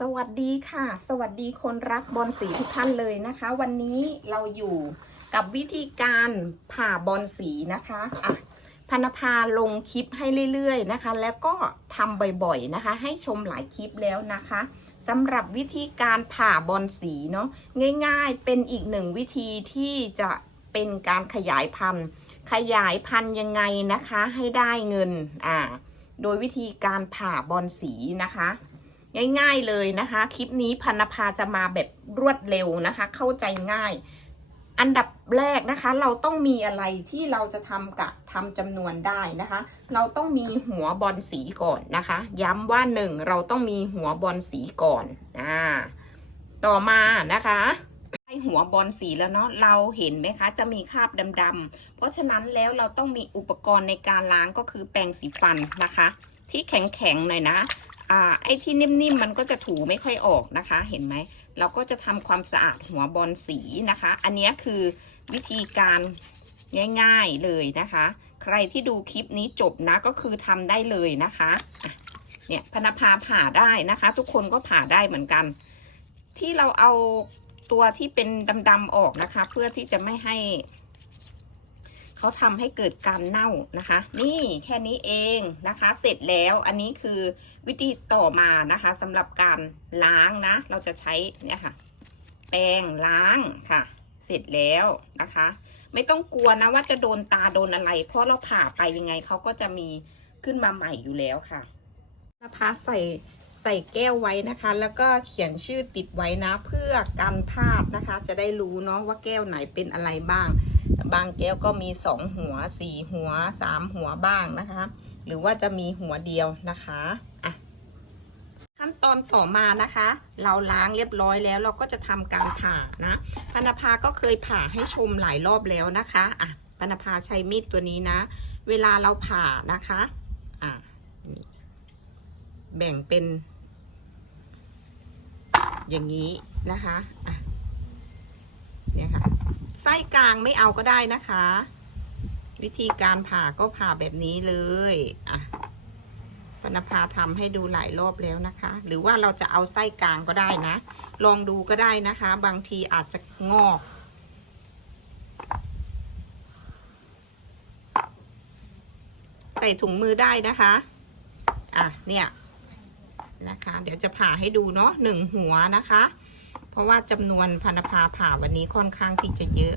สวัสดีค่ะ สวัสดีคนรักบอลสีทุกท่านเลยนะคะ วันนี้เราอยู่กับวิธีการผ่าบอลสีนะคะอะพนภาลงคลิปให้เรื่อยๆนะคะ แล้วก็ทำบ่อยๆนะคะ ให้ชมหลายคลิปแล้วนะคะสำหรับวิธีการผ่าบอลสีเนาะง่ายๆเป็นอีกหนึ่งวิธีที่จะเป็นการขยายพันธุ์ขยายพันธุ์ยังไงนะคะ ให้ได้เงินอ่าโดยวิธีการผ่าบอลสีนะคะ ง่ายๆเลยนะคะ คลิปนี้พันภาจะมาแบบรวดเร็วนะคะ เข้าใจง่าย อันดับแรกนะคะ เราต้องมีอะไรที่เราจะทำกับทำจำนวนได้นะคะ เราต้องมีหัวบอลสีก่อนนะคะ ย้ำว่าหนึ่งเราต้องมีหัวบอลสีก่อนอ่าต่อมานะคะได้หัวบอลสีแล้วเนาะเราเห็นไหมคะ จะมีคราบดำๆเพราะฉะนั้นแล้วเราต้องมีอุปกรณ์ในการล้างก็คือแปรงสีฟันนะคะ ที่แข็งๆหน่อยนะ อ่าไอ้ที่นิ่มๆมันก็จะถูไม่ค่อยออกนะคะ เห็นไหม เราก็จะทำความสะอาดหัวบอลสีนะคะ อันนี้คือวิธีการง่ายๆเลยนะคะ ใครที่ดูคลิปนี้จบนะก็คือทำได้เลยนะคะะเนี่ยพนภาผ่าได้นะคะ ทุกคนก็ผ่าได้เหมือนกัน ที่เราเอาตัวที่เป็นดำๆออกนะคะ เพื่อที่จะไม่ให้ เขาทำให้เกิดการเน่านะคะ นี่แค่นี้เองนะคะ เสร็จแล้วอันนี้คือวิธีต่อมานะคะสำหรับการล้างนะ เราจะใช้เนี่ยค่ะ แปรงล้างค่ะ เสร็จแล้วนะคะ ไม่ต้องกลัวนะว่าจะโดนตาโดนอะไร เพราะเราผ่าไปยังไงเขาก็จะมีขึ้นมาใหม่อยู่แล้วค่ะนะคะใส่ใส่แก้วไว้นะคะ แล้วก็เขียนชื่อติดไว้นะ เพื่อการพลาดนะคะ จะได้รู้เนาะว่าแก้วไหนเป็นอะไรบ้าง บางแก้วก็มีสองหัวสี่หัวสามหัวบ้างนะคะ หรือว่าจะมีหัวเดียวนะคะอะขั้นตอนต่อมานะคะ เราล้างเรียบร้อยแล้วเราก็จะทำการผ่านะพนภาก็เคยผ่าให้ชมหลายรอบแล้วนะคะอะพนภาใช้มีดตัวนี้นะ เวลาเราผ่านะคะอะแบ่งเป็น อย่างนี้นะคะอะ ไส้กลางไม่เอาก็ได้นะคะ วิธีการผ่าก็ผ่าแบบนี้เลยอะปนภาทำให้ดูหลายรอบแล้วนะคะ หรือว่าเราจะเอาไส้กลางก็ได้นะ ลองดูก็ได้นะคะ บางทีอาจจะงอกใส่ถุงมือได้นะคะ อะ เนี่ย นะคะ เดี๋ยวจะผ่าให้ดูเนาะหนึ่งหัวนะคะ เพราะว่าจำนวนพันภาผ่าวันนี้ค่อนข้างที่จะเยอะ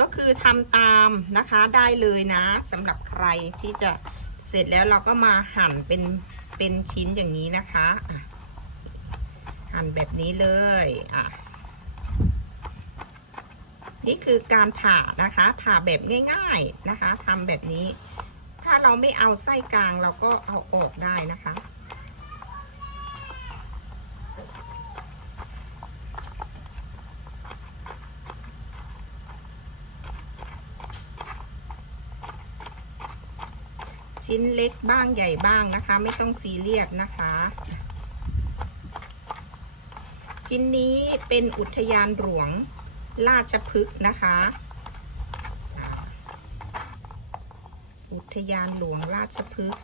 ก็คือทำตามนะคะได้เลยนะสำหรับใครที่จะเสร็จแล้วเราก็มาหั่นเป็นเป็นชิ้นอย่างนี้นะคะหั่นแบบนี้เลยอะนี่คือการผ่านะคะ ผ่าแบบง่าย ๆนะคะทำแบบนี้ ถ้าเราไม่เอาไส้กลางเราก็เอาออกได้นะคะ ชิ้นเล็กบ้างใหญ่บ้างนะคะ ไม่ต้องซีเรียสนะคะ ชิ้นนี้เป็นอุทยานหลวงราชพฤกษ์นะคะ อุทยานหลวงราชพฤกษ์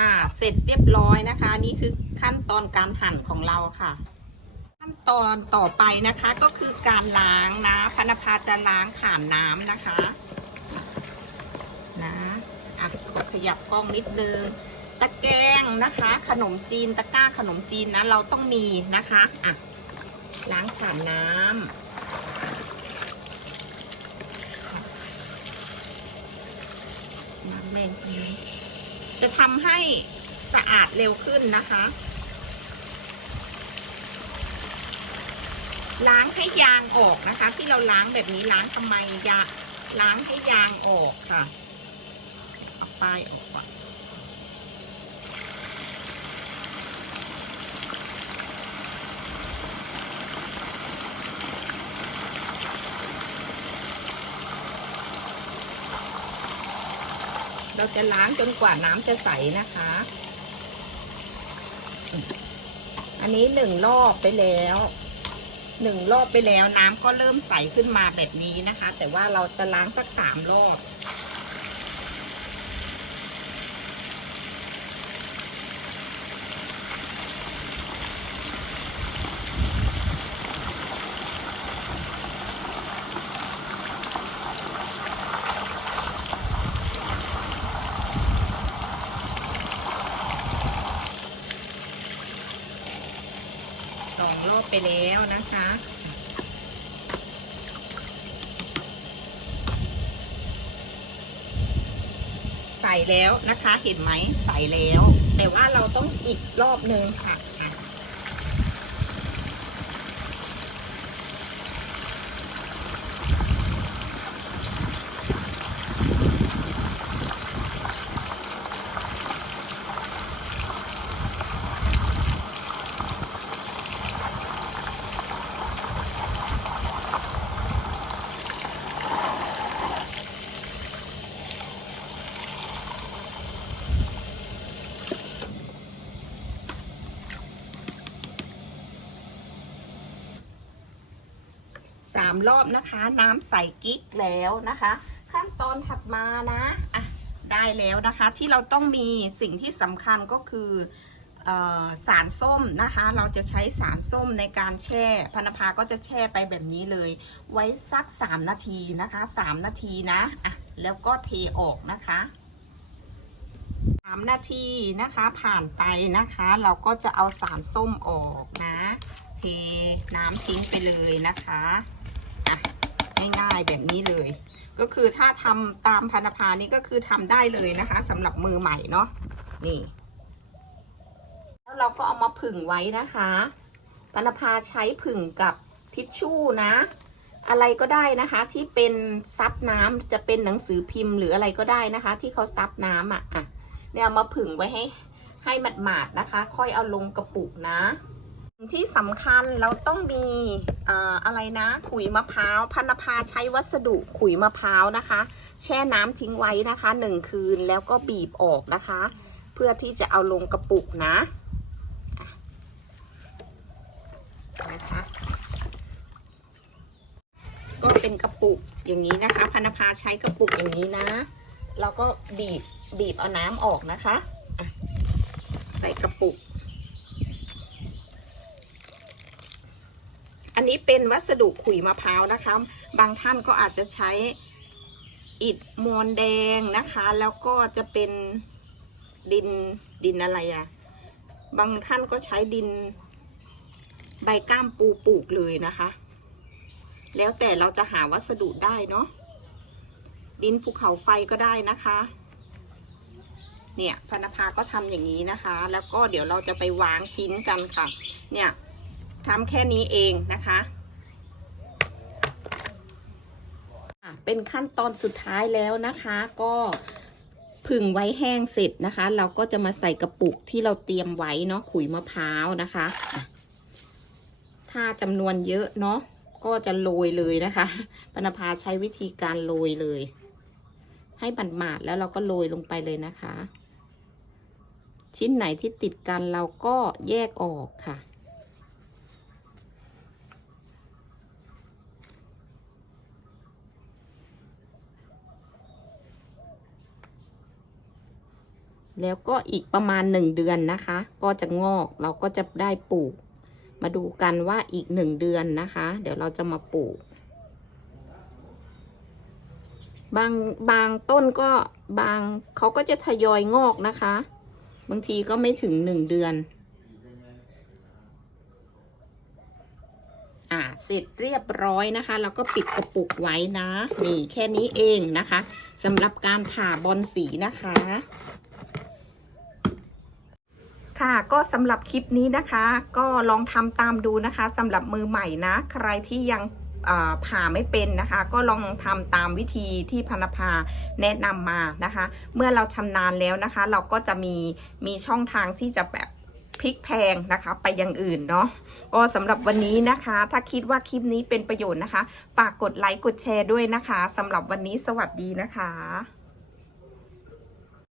อ่า เสร็จเรียบร้อยนะคะ นี่คือขั้นตอนการหั่นของเราค่ะ ขั้นตอนต่อไปนะคะ ก็คือการล้างนะพนภาจะล้างผ่านน้ำนะคะ นะอะขยับกล้องนิดนึงตะแกรงนะคะ ขนมจีนตะกร้าขนมจีนนะเราต้องมีนะคะอะล้างผ่านน้ำน้ำแรงตรง จะทำให้สะอาดเร็วขึ้นนะคะ ล้างให้ยางออกนะคะ ที่เราล้างแบบนี้ล้างทำไมยาล้างให้ยางออกค่ะ เอาป้ายออกไป เราจะล้างจนกว่าน้ำจะใสนะคะ อันนี้หนึ่งรอบไปแล้วหนึ่งรอบไปแล้วน้ำก็เริ่มใสขึ้นมาแบบนี้นะคะ แต่ว่าเราจะล้างสักสามรอบ สองรอบไปแล้วนะคะใส่แล้วนะคะเห็นไหมใส่แล้ว แต่ว่าเราต้องอีกรอบนึงค่ะ รอบนะคะ น้ำใสกิ๊กแล้วนะคะ ขั้นตอนถัดมานะอะได้แล้วนะคะที่เราต้องมีสิ่งที่สำคัญก็คือออสารส้มนะคะ เราจะใช้สารส้มในการแช่พนภาก็จะแช่ไปแบบนี้เลย ไว้สัก 3 นาทีนะคะ 3 นาทีนะอะแล้วก็เทออกนะคะ 3 นาทีนะคะผ่านไปนะคะ เราก็จะเอาสารส้มออกนะ เทน้ำทิ้งไปเลยนะคะ่ะง่ายๆแบบนี้เลย ก็คือถ้าทำตามพันธพานี่ก็คือทำได้เลยนะคะสำหรับมือใหม่เนาะนี่ แล้วเราก็เอามาผึ่งไว้นะคะ พันธพาใช้ผึ่งกับทิชชู่นะ อะไรก็ได้นะคะ ที่เป็นซับน้ำจะเป็นหนังสือพิมพ์หรืออะไรก็ได้นะคะ ที่เขาซับน้ำอะอะเนี่ยมาผึ่งไว้ให้ให้หมาดๆนะคะ ค่อยเอาลงกระปุกนะ ที่สำคัญเราต้องมีอะไรนะ ขุยมะพร้าวพันธพาใช้วัสดุขุยมะพร้าวนะคะ แช่น้ำทิ้งไว้นะคะหนึ่งคืนแล้วก็บีบออกนะคะ เพื่อที่จะเอาลงกระปุกนะนะคะก็เป็นกระปุกอย่างนี้นะคะ พันธพาใช้กระปุกอย่างนี้นะเราก็บีบบีบเอาน้ำออกนะคะใส่กระปุก นี้เป็นวัสดุขุยมะพร้าวนะคะ บางท่านก็อาจจะใช้อิฐมวลแดงนะคะ แล้วก็จะเป็นดินดินอะไรอะบางท่านก็ใช้ดินใบก้ามปูปลูกเลยนะคะ แล้วแต่เราจะหาวัสดุได้เนาะ ดินภูเขาไฟก็ได้นะคะ เนี่ยพนภาก็ทำอย่างนี้นะคะ แล้วก็เดี๋ยวเราจะไปวางชิ้นกันค่ะ เนี่ย ทำแค่นี้เองนะคะเป็นขั้นตอนสุดท้ายแล้วนะคะ ก็ผึ่งไว้แห้งเสร็จนะคะ เราก็จะมาใส่กระปุกที่เราเตรียมไว้เนาะขุยมะพร้าวนะคะ ถ้าจำนวนเยอะเนาะก็จะโรยเลยนะคะปนภาใช้วิธีการโรยเลย ให้บันหมาดแล้วเราก็โรยลงไปเลยนะคะ ชิ้นไหนที่ติดกันเราก็แยกออกค่ะ แล้วก็อีกประมาณหนึ่งเดือนนะคะ ก็จะงอกเราก็จะได้ปลูก มาดูกันว่าอีกหนึ่งเดือนนะคะ เดี๋ยวเราจะมาปลูก บางบางต้นก็บางเขาก็จะทยอยงอกนะคะ บางทีก็ไม่ถึงหนึ่งเดือน อ่าเสร็จเรียบร้อยนะคะแล้วก็ปิดกระปุกไว้นะ นี่แค่นี้เองนะคะสำหรับการผ่าบอลสีนะคะ ค่ะก็สำหรับคลิปนี้นะคะ ก็ลองทำตามดูนะคะสำหรับมือใหม่นะ ใครที่ยังผ่าไม่เป็นนะคะ ก็ลองทำตามวิธีที่พนภาแนะนำมานะคะ เมื่อเราชำนาญแล้วนะคะ เราก็จะมีมีช่องทางที่จะแบบพลิกแพงนะคะ ไปอย่างอื่นเนาะก็สำหรับวันนี้นะคะ ถ้าคิดว่าคลิปนี้เป็นประโยชน์นะคะ ฝากกดไลค์กดแชร์ด้วยนะคะสำหรับวันนี้สวัสดีนะคะ